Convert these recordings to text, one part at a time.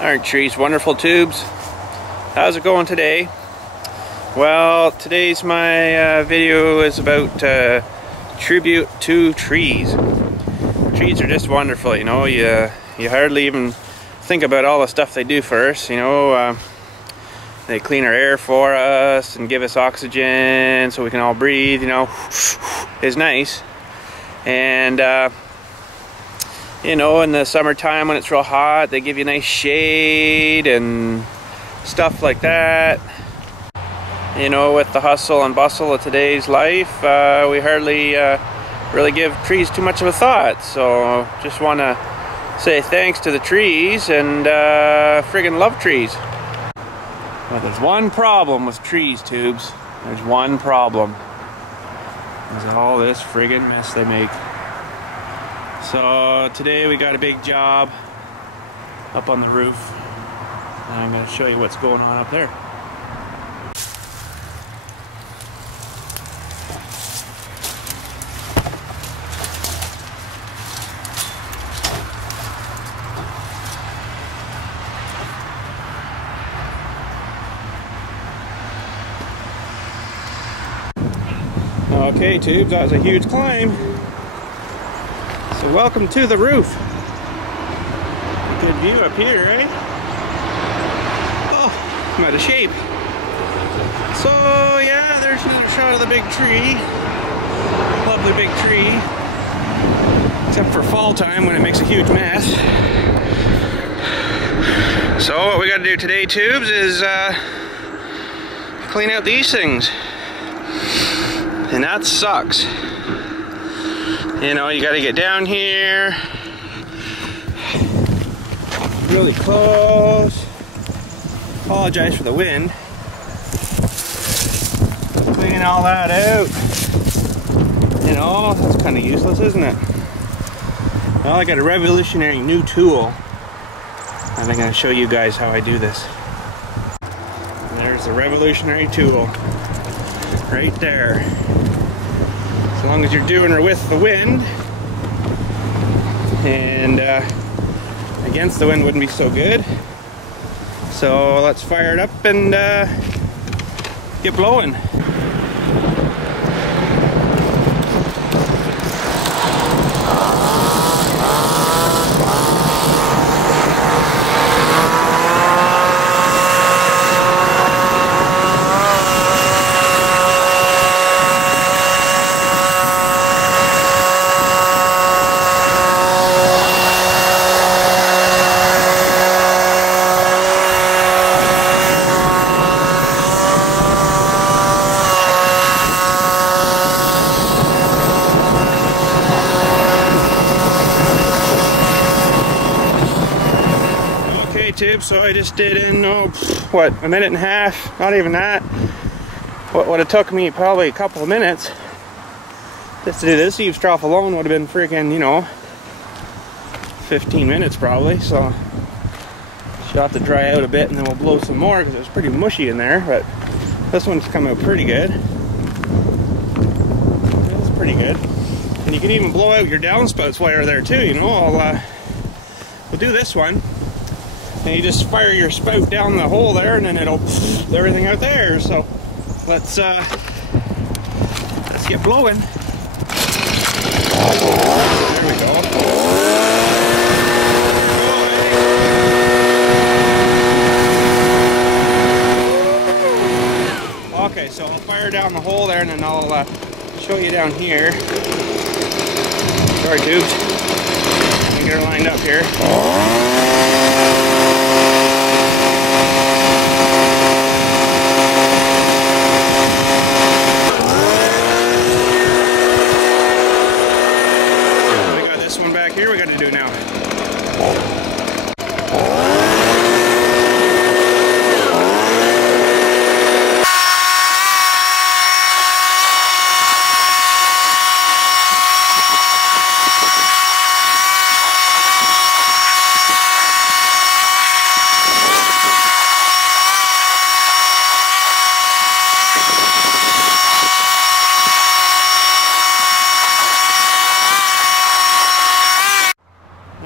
Aren't trees wonderful, tubes? How's it going today? Well, today's my video is about tribute to trees. Trees are just wonderful, you know. You hardly even think about all the stuff they do for us, you know. They clean our air for us and give us oxygen so we can all breathe, you know. It's nice. And you know, in the summertime when it's real hot, they give you nice shade and stuff like that. You know, with the hustle and bustle of today's life, we hardly really give trees too much of a thought. So just want to say thanks to the trees and friggin' love trees. But there's one problem with trees, tubes. There's one problem. Is all this friggin' mess they make. So today we got a big job up on the roof, and I'm going to show you what's going on up there. Okay, tubes, that was a huge climb. So welcome to the roof. Good view up here, eh? Oh, I'm out of shape. So yeah, there's another shot of the big tree. Lovely big tree. Except for fall time when it makes a huge mess. So what we gotta do today, tubes, is clean out these things. And that sucks. You know, you gotta get down here really close. Apologize for the wind. Cleaning all that out. You know, that's kind of useless, isn't it? Well, I got a revolutionary new tool, and I'm gonna show you guys how I do this. And there's the revolutionary tool right there. As long as you're doing her with the wind, and against the wind wouldn't be so good. So let's fire it up and get blowing. Tube, so I just did in what, a minute and a half, not even that. What it took me probably a couple of minutes just to do this eaves trough alone would have been freaking, you know, 15 minutes probably. So she'll have to dry out a bit and then we'll blow some more because it was pretty mushy in there, but this one's come out pretty good. It's pretty good. And you can even blow out your downspouts while you're there too, you know. We'll do this one. And you just fire your spout down the hole there, and then it'll everything out there. So let's get blowing. There we go. Okay, so I'll fire down the hole there, and then I'll show you down here. Sorry, tubes. Let me get her lined up here. Here we got to do now.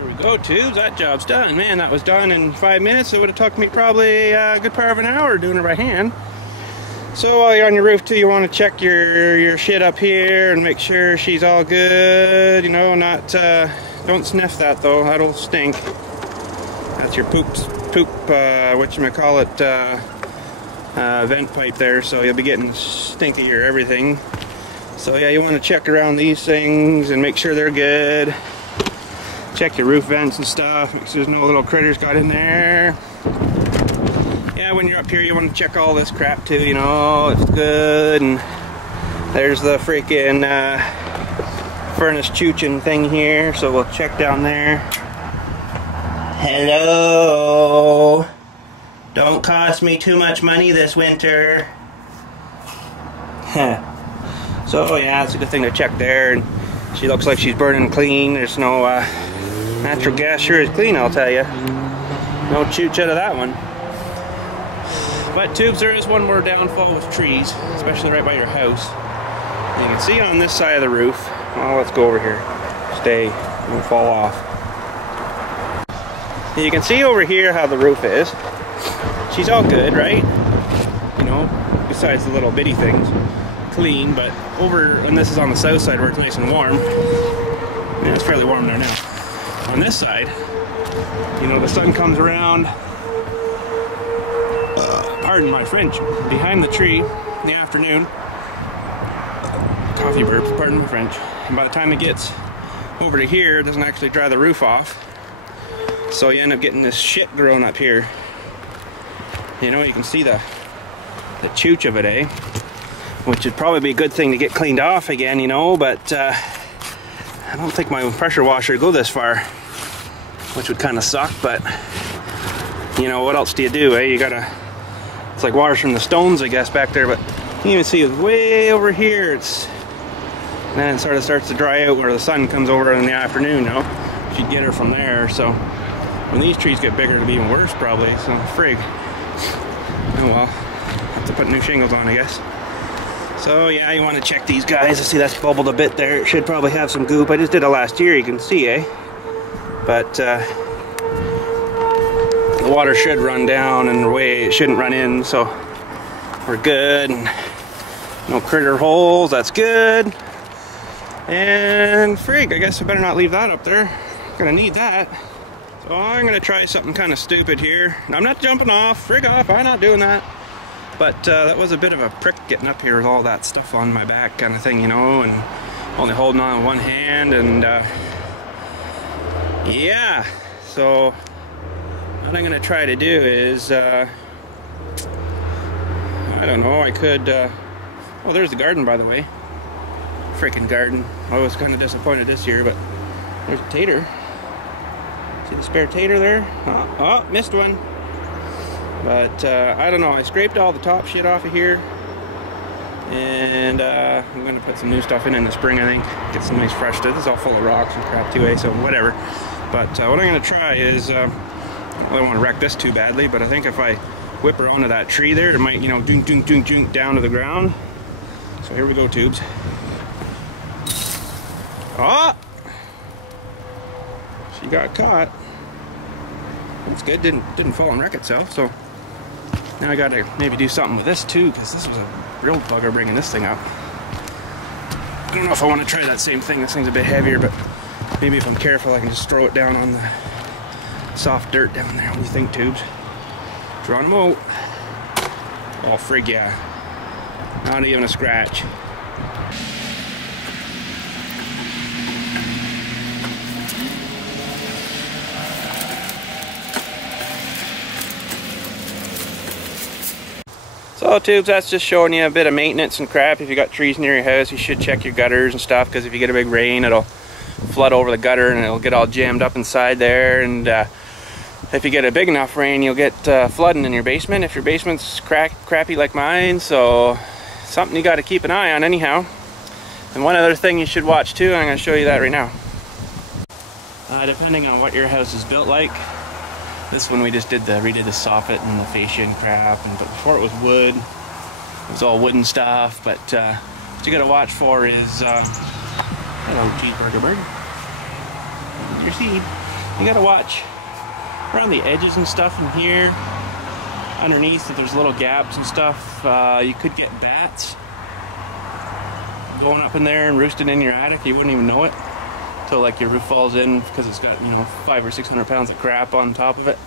There we go, tubes. That job's done. Man, that was done in 5 minutes. It would have took me probably a good part of an hour doing it by hand. So while you're on your roof too, you want to check your shit up here and make sure she's all good. You know, not don't sniff that though. That'll stink. That's your poop whatchamacallit, vent pipe there. So you'll be getting stinky or everything. So yeah, you want to check around these things and make sure they're good. Check your roof vents and stuff, make sure there's no little critters got in there. Yeah, when you're up here you want to check all this crap too, you know, if it's good. And there's the freaking furnace chooching thing here, so we'll check down there. Hello! Don't cost me too much money this winter. So yeah, it's a good thing to check there. And she looks like she's burning clean. There's no natural gas sure is clean, I'll tell you. No chooch out of that one. But tubes, there is one more downfall with trees, especially right by your house. You can see on this side of the roof. Oh, let's go over here. Stay, don't fall off. You can see over here how the roof is. She's all good, right? You know, besides the little bitty things. Clean, but over, and this is on the south side where it's nice and warm. Yeah, it's fairly warm there now. On this side, you know, the sun comes around, pardon my French, behind the tree in the afternoon. Coffee burps, pardon my French. And by the time it gets over to here, it doesn't actually dry the roof off. So you end up getting this shit growing up here. You know, you can see the chooch of it, eh? Which would probably be a good thing to get cleaned off again, you know, but I don't think my pressure washer would go this far, which would kind of suck, but you know, what else do you do, eh? You gotta, it's like water from the stones, I guess, back there, but you can even see it way over here. It's, and then it sort of starts to dry out where the sun comes over in the afternoon, you know? She'd get her from there, so when these trees get bigger, it'll be even worse, probably, so frig. Oh well, have to put new shingles on, I guess. So yeah, you want to check these guys. I see that's bubbled a bit there. It should probably have some goop. I just did it last year, you can see, eh? But the water should run down and the way it shouldn't run in, so we're good. And no critter holes, that's good. And frig, I guess I better not leave that up there. I'm gonna need that. So I'm gonna try something kind of stupid here. I'm not jumping off, frig off, I'm not doing that. But that was a bit of a prick getting up here with all that stuff on my back kind of thing, you know, and only holding on with one hand, and yeah. So what I'm gonna try to do is, I don't know, I could, oh, there's the garden, by the way. Freaking garden. I was kind of disappointed this year, but there's a tater. See the spare tater there? Oh, missed one. But I don't know, I scraped all the top shit off of here, and I'm going to put some new stuff in the spring, I think. Get some nice fresh stuff. This is all full of rocks and crap too, eh? So whatever. But what I'm going to try is, I don't want to wreck this too badly, but I think if I whip her onto that tree there, it might, you know, dunk, dunk, dunk, dunk down to the ground. So here we go, tubes. Oh! She got caught. That's good, didn't fall and wreck itself, so now I gotta maybe do something with this too, because this was a real bugger bringing this thing up. I don't know if I want to try that same thing. This thing's a bit heavier, but maybe if I'm careful I can just throw it down on the soft dirt down there. What do you think, tubes? Geronimo. Oh frig yeah. Not even a scratch. So tubes, that's just showing you a bit of maintenance and crap. If you got trees near your house, you should check your gutters and stuff, because if you get a big rain, it'll flood over the gutter and it'll get all jammed up inside there. And if you get a big enough rain, you'll get flooding in your basement if your basement's crappy like mine. So something you got to keep an eye on anyhow. And one other thing you should watch too, and I'm going to show you that right now. Depending on what your house is built like, this one we just redid the soffit and the fascia and crap, but before it was wood. It was all wooden stuff, but what you gotta watch for is, hello cheeseburger bird, your seed. You gotta watch around the edges and stuff in here. Underneath, if there's little gaps and stuff, you could get bats going up in there and roosting in your attic. You wouldn't even know it until like your roof falls in because it's got, you know, 500 or 600 pounds of crap on top of it.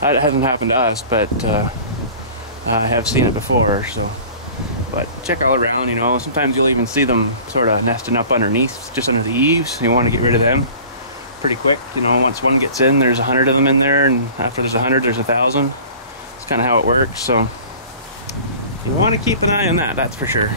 That hasn't happened to us, but I have seen it before. So, but check all around. You know, sometimes you'll even see them sort of nesting up underneath, just under the eaves. You want to get rid of them pretty quick. You know, once one gets in, there's 100 of them in there, and after there's 100, there's 1,000. It's kind of how it works. So you want to keep an eye on that. That's for sure.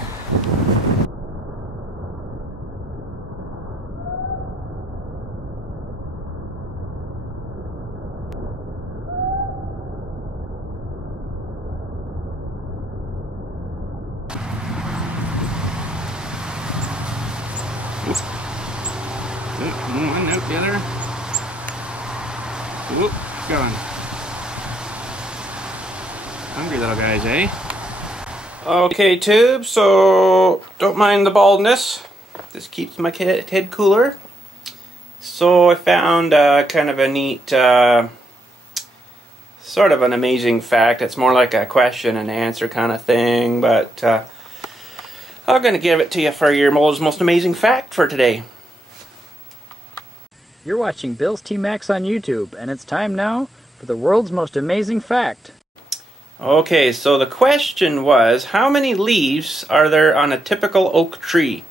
One out the other. Whoop, gone. Hungry little guys, eh? Okay, tube, so don't mind the baldness. This keeps my head cooler. So I found kind of a neat, sort of an amazing fact. It's more like a question and answer kind of thing, but I'm going to give it to you for your most amazing fact for today. You're watching BILLSTMAXX on YouTube, and it's time now for the world's most amazing fact. Okay, so the question was, how many leaves are there on a typical oak tree?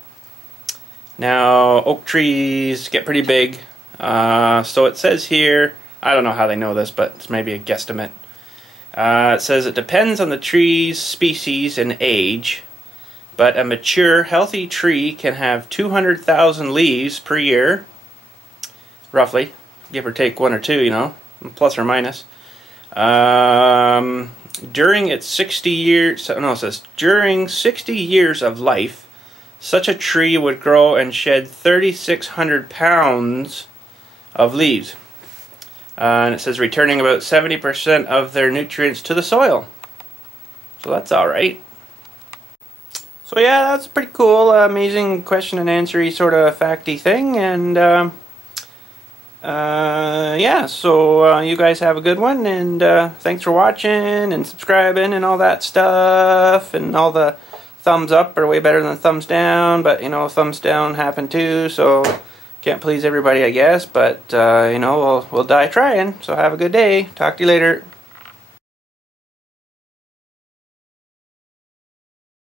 Now, oak trees get pretty big, so it says here, I don't know how they know this, but it's maybe a guesstimate. It says it depends on the tree's species and age, but a mature, healthy tree can have 200,000 leaves per year. Roughly, give or take 1 or 2, you know, plus or minus. During its 60 years, no, it says during 60 years of life, such a tree would grow and shed 3,600 pounds of leaves. And it says returning about 70% of their nutrients to the soil. So that's all right. So yeah, that's pretty cool, amazing question and answer-y sort of facty thing, and yeah, so you guys have a good one, and thanks for watching and subscribing and all that stuff, and all the thumbs up are way better than thumbs down, but you know, thumbs down happen too, so can't please everybody, I guess, but you know, we'll die trying. So have a good day. Talk to you later.